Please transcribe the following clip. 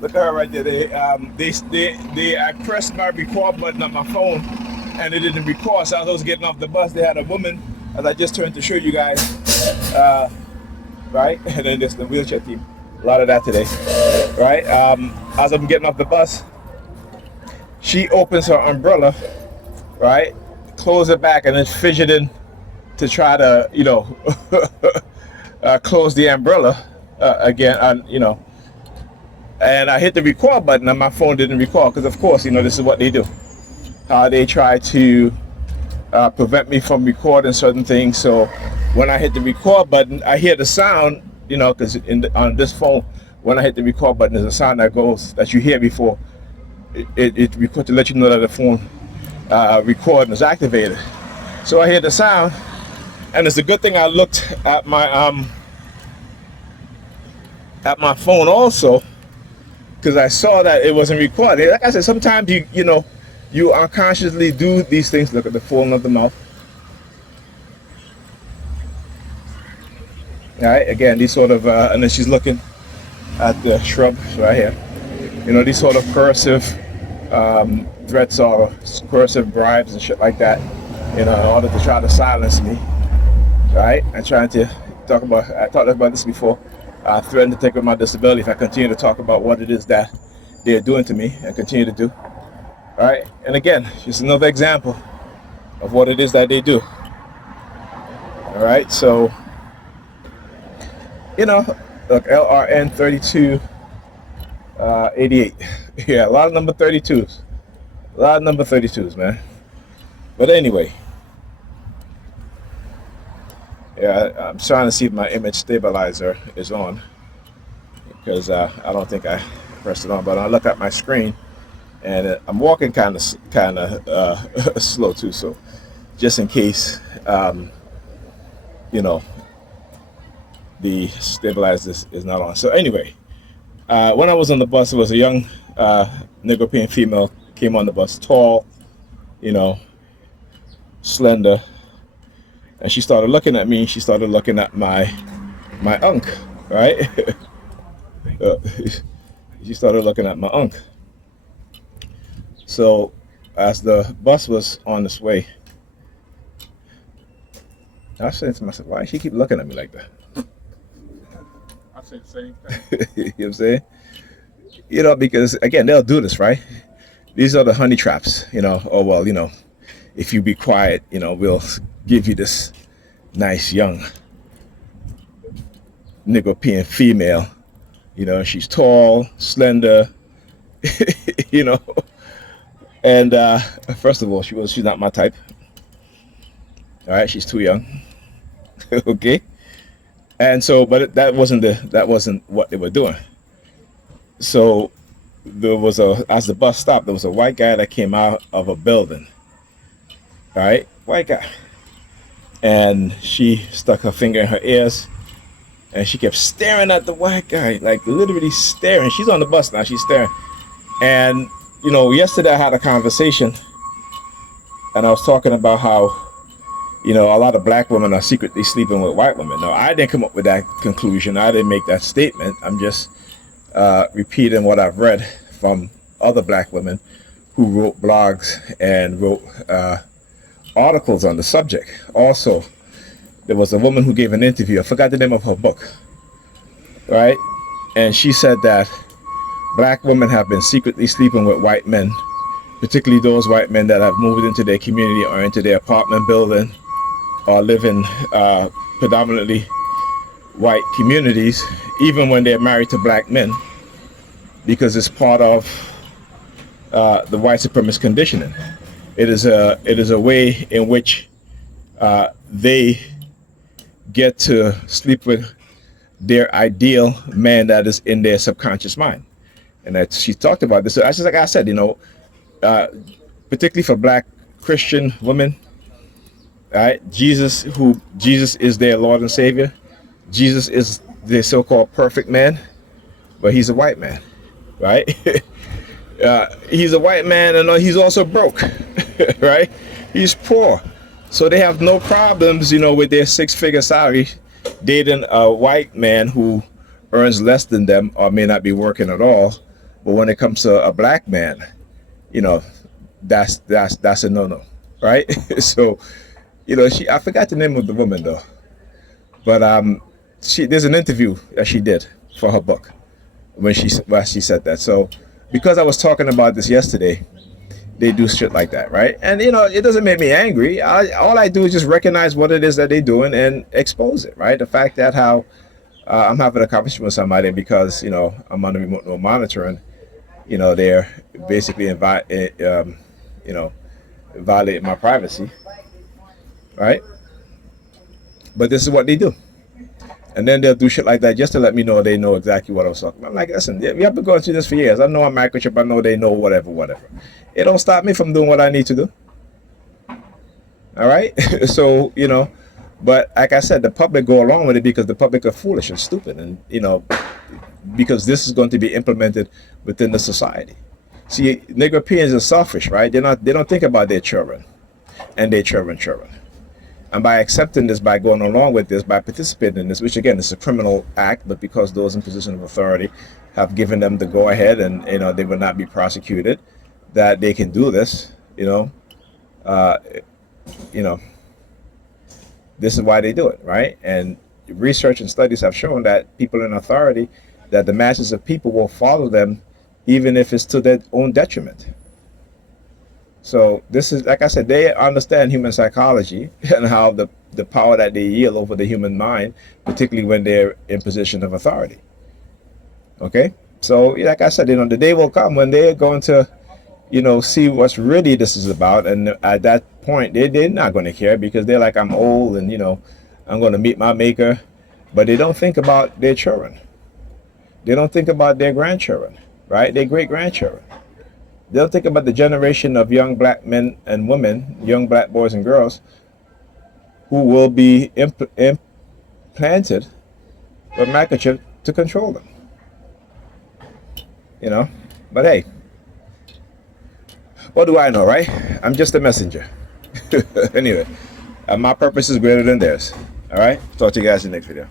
Look at her right there. I pressed my record button on my phone, and it didn't record. So as I was getting off the bus, they had a woman, as I just turned to show you guys, right? And then there's the wheelchair team. A lot of that today, right? As I'm getting off the bus, she opens her umbrella, right? Close it back, and then fidgeting to try to, close the umbrella again, and I hit the record button and my phone didn't record because, of course, this is what they do. They try to prevent me from recording certain things. So when I hit the record button, I hear the sound, because on this phone, when I hit the record button, there's a sound that you hear before it records to let you know that the phone recording is activated. So I hear the sound, and it's a good thing I looked at my phone also, because I saw that it wasn't recording. Like I said, sometimes you unconsciously do these things. Look at the folding of the mouth. All right, again, these sort of, and then she's looking at the shrubs right here. These sort of cursive threats or cursive bribes and shit like that, in order to try to silence me. Right? I'm trying to I talked about this before. Threaten to take away my disability if I continue to talk about what it is that they're doing to me and continue to do. All right, and again, just another example of what it is that they do. All right, so look, LRN 3288. Yeah, a lot of number 32s. A lot of number 32s, man. But anyway, yeah, I'm trying to see if my image stabilizer is on, because I don't think I pressed it on. But I look at my screen, and I'm walking kind of slow too. So just in case, the stabilizer is not on. So anyway, when I was on the bus, there was a young Negro female came on the bus, tall, slender. And she started looking at me. She started looking at my unk, right? She started looking at my unk. So as the bus was on its way, I said to myself, why does she keep looking at me like that? I say the same thing. You know what I'm saying? Because again, they'll do this, right? These are the honey traps, oh, well, if you be quiet, we'll give you this nice young Negro female. She's tall, slender, and first of all, she's not my type. All right, she's too young. Okay, and so, but that wasn't what they were doing. So as the bus stopped, there was a white guy that came out of a building. All right, white guy. And she stuck her finger in her ears, and she kept staring at the white guy, like literally staring. She's on the bus now, she's staring. And, yesterday I had a conversation, and I was talking about how, a lot of black women are secretly sleeping with white women. No, I didn't come up with that conclusion. I didn't make that statement. I'm just repeating what I've read from other black women who wrote blogs and wrote articles on the subject. Also, there was a woman who gave an interview. I forgot the name of her book, right? And she said that black women have been secretly sleeping with white men, particularly those white men that have moved into their community or into their apartment building or live in predominantly white communities, even when they're married to black men, because it's part of the white supremacist conditioning. It is a way in which they get to sleep with their ideal man that is in their subconscious mind. And that she talked about this. So just like I said, particularly for black Christian women, right? Jesus is their Lord and Savior. Jesus is the so-called perfect man, but he's a white man, right? He's a white man, and he's also broke, right? He's poor. So they have no problems, with their six-figure salary dating a white man who earns less than them or may not be working at all, But when it comes to a black man, you know, that's a no-no, right? So, I forgot the name of the woman though, but she there's an interview that she did for her book when she said that. So, because I was talking about this yesterday, they do shit like that, right? And it doesn't make me angry. All I do is just recognize what it is that they're doing and expose it, right? The fact that how I'm having a conversation with somebody because I'm on the remote monitoring. They're basically you know, violating my privacy, right? But this is what they do. And then they'll do shit like that just to let me know they know exactly what I was talking about. I'm like, listen, we have been going through this for years. I know I'm microchip. I know they know whatever, whatever. It don't stop me from doing what I need to do. All right. So, but like I said, the public go along with it because the public are foolish and stupid. And, because this is going to be implemented within the society. See, Negropeans are selfish, right? They don't think about their children and their children. And by accepting this, by going along with this, by participating in this, which again is a criminal act, but because those in position of authority have given them the go ahead and they will not be prosecuted, that they can do this, uh, you know, this is why they do it, right? And research and studies have shown that people in authority, that the masses of people will follow them, even if it's to their own detriment. So this is, like I said, they understand human psychology and how the power that they yield over the human mind, particularly when they're in position of authority. Okay, so like I said, the day will come when they're going to, see what's really this is about, and at that point, they're not going to care because they're like, I'm old and I'm going to meet my maker, but they don't think about their children. They don't think about their grandchildren, right? Their great grandchildren. They'll think about the generation of young black men and women, young black boys and girls, who will be implanted with microchip to control them. But hey, what do I know, right? I'm just a messenger. Anyway, my purpose is greater than theirs. All right, talk to you guys in the next video.